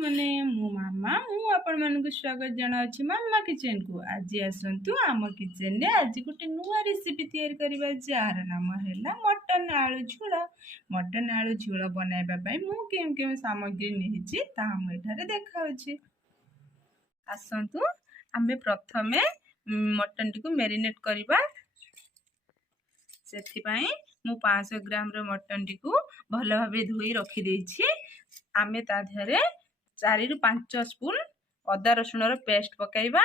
मैंने मो मामा मु आपण मानक स्वागत जनावछि मामा किचन को। आज आसंतु आम किचन ने आज गोटे नुआ रेसिपी तैयार करबा जार नाम हैला मटन आलू झोला। मटन आलू झोला बनाइबा पई मु केम केम सामग्री नेछि ता हम एठारे देखाउछि। आसंतु आमे प्रथमे मटन टी को मैरिनेट करबा। सेथि पई मु 500 ग्राम रो मटन टी को भलो भाबे धोई रखि देछि। आमे ता धरे 4 रु 5 स्पून अदा रसुण रो पेस्ट पकाइबा।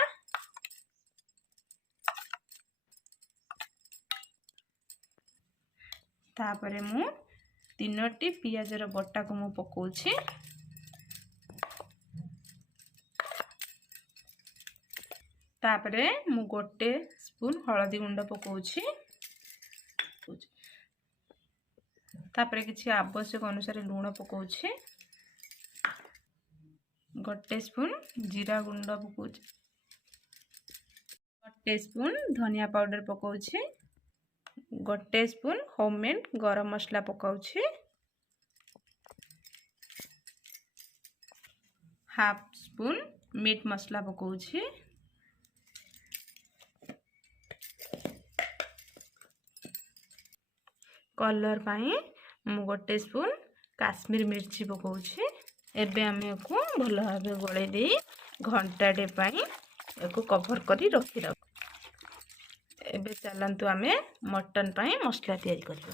तापरे मु 3टी पियाज रो बट्टा को मु पकोछि। तापरे मु 1 स्पून हळदी गुंड पकोछि। तापरे किछि आवश्यक अनुसार लूण पकोछि। 1 स्पून जीरा गुंड पकोछि। 1 स्पून धनिया पाउडर पकोछि। 1 स्पून होममेड गरम मसला पकोछि। हाफ स्पून मीट मसला पकोछि। कलर पाई मु 1 स्पून काश्मीर मिर्ची पकोछि। एबे आमे को भलो भाबे गोळे दे घंटाटे पाई एको कवर करी रखि दब। एबे चलंतु आमे मटन पाई मसला तैयारी करबो।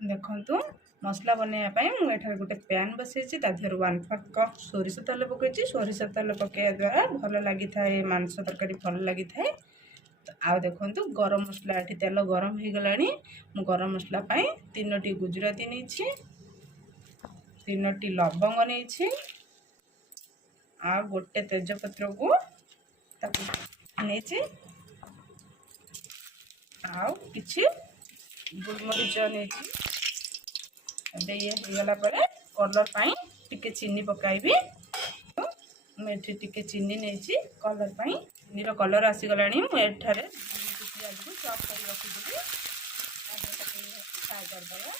देखंतु मसला बनाया पाई मु एठार गोटे पैन बसेछि। ता धर 1/4 कप सोरिष तेल पकेछि। सोरिष तेल पकेया द्वारा भलो लागि थाए मांस तरकारी भलो लागि थाए। आ देखंतु गरम मसला एठी तेल गरम हो गलानी। मु गरम मसला पाई 3टी गुजराती नेछि। 3टी लवंग नेछि। आ गोटे तेजपत्र को ताकू नेछि। आ किछि गुलमरिच नेछि। एबे ये गला परे कलर पाई टिके चीनी पकाइबी। मैं एठी टिके चीनी नेछि कलर पाई। नीरो कलर आसी गलानी। मु एठारे पियाज को चॉप कर रखि देबी। आगे तक फ्राई कर दबा।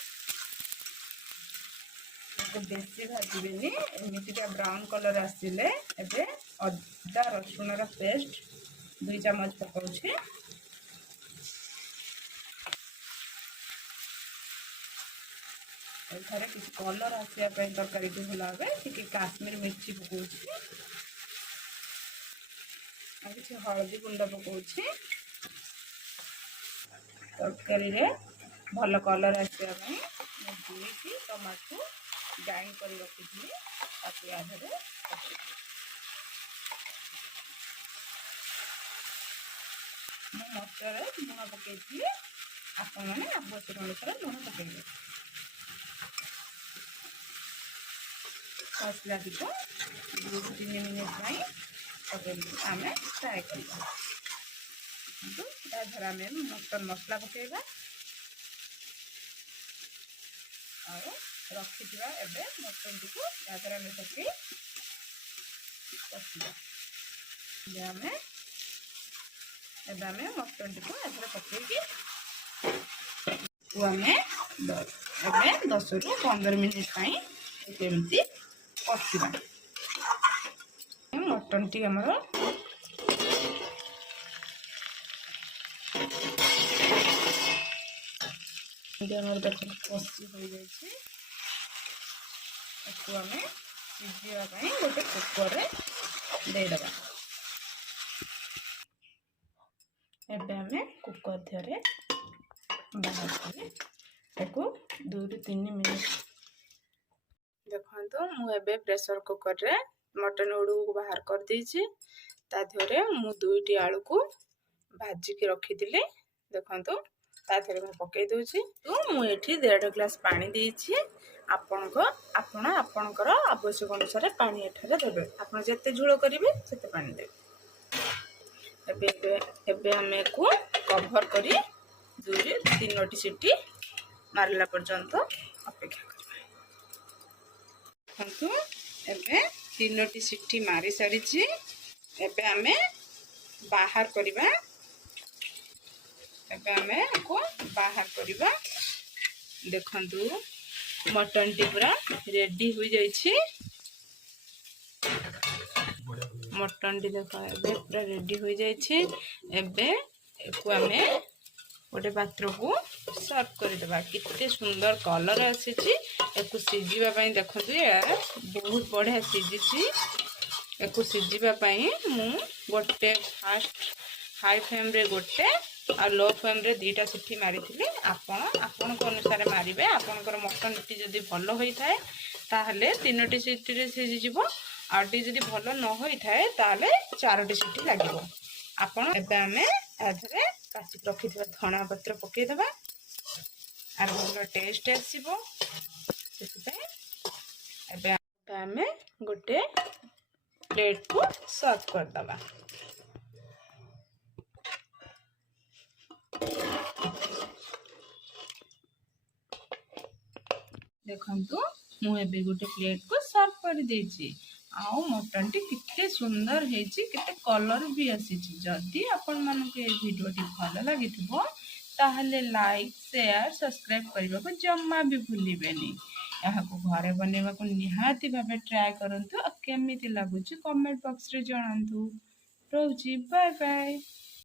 तो बेसी भाजीबेनी एमितिका ब्राउन कलर आसिले एबे अदा रसुण रा पेस्ट 2 चम्मच पकाउछि। एठारे किछ कलर आसिया पे तरकारी को भलाबे ठीक काश्मीर मिर्ची पकाउछि। आ किछ हळदी गुंड पकाउछि। तरकारी रे भलो कलर आसिया पई मु 2टी टमाटो ग्राइंड कर रखिथि। ताकि आधरे मु मटर लूण पकेइथि। आपण माने आवश्यक अनुसार लूण पकेइबे। मसला को 2-3 मिनट पई पकेइबे। आमे फ्राई करबा। तो ता धरा में मटन मसला पकेइबा। और रखिथिबा एबे मटन को आदरा में पके कसिबा। एबे हमें मटन को आदरा पकेइकी एबे 10 रु 15 मिनिट पई केमती कसिबा। मटन टी हमर देखो कसी हो जाइए। आमे सिझिया गोटे कुकर रे दे दबा। एबे आमे कुकर धरे बाहर करे एको 2 रु 3 मिनिट। देखंतु मु एबे प्रेशर कुकर रे मटन उडू को बाहर कर देछि। ता धरे मु 2टी आलू को भाजी के रखि दिले। देखंतु ता धरे मु पके दोछि। तो मु एठी 1.5 ग्लास पानी देछि। आपणकर आवश्यक अनुसार पानी एठारे देबे। आपण जते झोल करिवे सेते पानी देबे। एबे हमें को कवर करी 2 रे 3टी सीटी मारला पर्यंत अपेक्षा करबा। देखंतु एबे 3टी सीटी मारी सारिछि। एबे हमें बाहर करबा। एबे हमें को बाहर करबा। देखंतु मटन टी पूरा रेडी हो जाइए। मटन टी देख पूरा रेडी हो जाइए। एबे गोटे पात्र को सर्व करदेबा। कितने सुंदर कलर आसी सीझापी देखो बहुत बढ़िया सीझी। एक सीझापी मु गोटे फास्ट हाई फ्लेम रे गोटे आ लो फ्लेम रे दीटा सीटी मारी आपण अनुसार मारे। आपणकर मटन टी जदि भल होता है ताहले 3टी सीटी रे सीझीजिवो। आटी जदि भल न होता है ताहले 4टी सीटी लगे। आपण एबे आमे आधरे कासी रखि धनिया पत्र पकेदेबा आर भल टेस्ट आसीबो। एबे आमे गोटे प्लेट को सर्व करदबा। देखंतु मु एबे गोटे प्लेट को सर्व कर देछि। आउ मटन टी कितने सुंदर हेछि, कितने कलर भी आसीछि। जदि आपण मानको ए वीडियो टी भल लागिथिबो ताहले लाइक शेयर सब्सक्राइब करबा को जम्मा भी भूलिबेनी। याको घरे बनेबा को निहाती भाबे ट्राई करंतु। आ केमिति लागुछि कमेंट बॉक्स रे जणांतु। रहउछि बाय बाय।